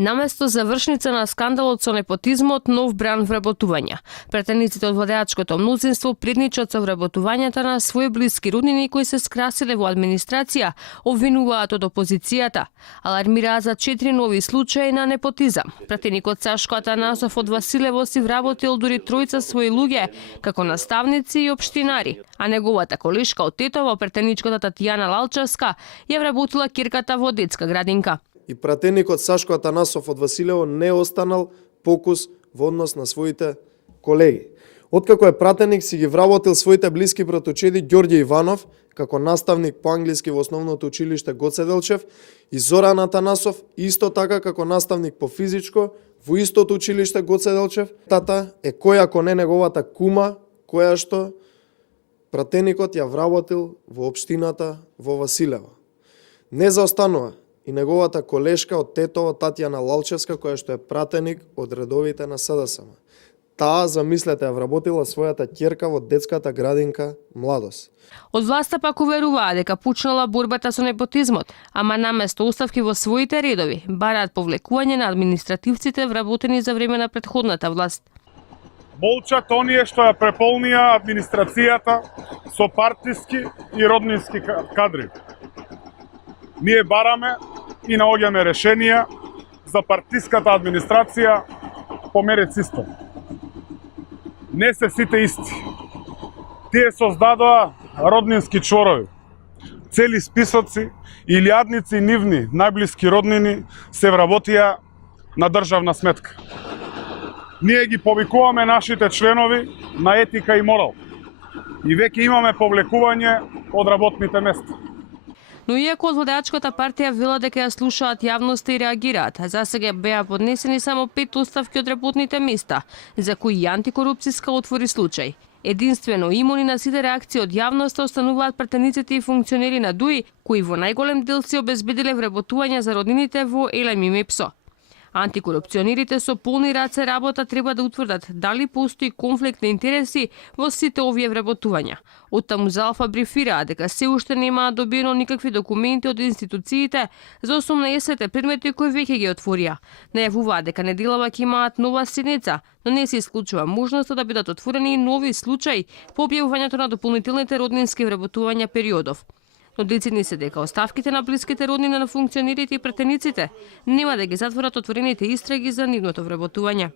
Наместо завршница на скандалот со непотизмот, нов бран вработувања. Претениците од владеачкото мнозинство предничат со вработувањата на своји блиски роднини кои се скрасиле во администрација, обвинуваат од опозицијата. Алармираат за 4 нови случаи на непотизам. Претеникот Сашко Атанасов од Василево си вработил дури тројца своји луѓе, како наставници и општинари, а неговата колешка од Тетово, претеничката Татјана Лалчевска, ја вработила кирката во детска градинка. И пратеникот Сашко Атанасов од Василево не останал покус во однос на своите колеги. Откако е пратеник, си ги вработил своите блиски проточеди Ѓорѓе Иванов, како наставник по англиски во основното училиште Гоце Делчев, и Зоран Атанасов, исто така како наставник по физичко во истото училиште Гоце Делчев. Тата е која ако не неговата кума, која што пратеникот ја вработил во општината во Василево. Не заостанува и неговата колешка од Тетово Татјана Лалчевска, која што е пратеник од редовите на СДСМ. Таа, замислете, ја вработила својата ќерка во детската градинка Младост. Од власта пак уверуваа дека почнала борбата со непотизмот, ама наместо оставки во своите редови, бараат повлекување на административците вработени за време на претходната власт. Молчат оние што ја преполнија администрацијата со партиски и роднински кадри. Ние бараме и наоѓаме решенија за партиската администрација по мерит систем. Не се сите исти. Тие создадоа роднински чворови. Цели списоци, илјадници нивни најблиски роднини се вработија на државна сметка. Ние ги повикуваме нашите членови на етика и морал. И веќе имаме повлекување од работните места. Но иако од владеачката партија вела дека ја слушаат јавноста и реагираат, за сега беа поднесени само 5 оставки од работните места, за кои и антикорупцијска отвори случај. Единствено имуни на сите реакции од јавноста остануваат претениците и функционери на ДУИ, кои во најголем дел се обезбедиле вработување за роднините во Елем и МЕПСО. Антикорупционерите со полни раце работа треба да утврдат дали постои конфликт на интереси во сите овие вработувања. Оттаму за Алфа брифираа дека се уште немаат добиено никакви документи од институциите за 18 предмети кои веќе ги отворија. Најавуваат дека неделава ќе имаат нова седница, но не се исклучува можноста да бидат отворени и нови случаи по објавувањето на дополнителните роднински вработувања периодов. Но децидни се дека оставките на блиските роднини на функционерите и претениците нема да ги затворат отворените истраги за нивното вработување.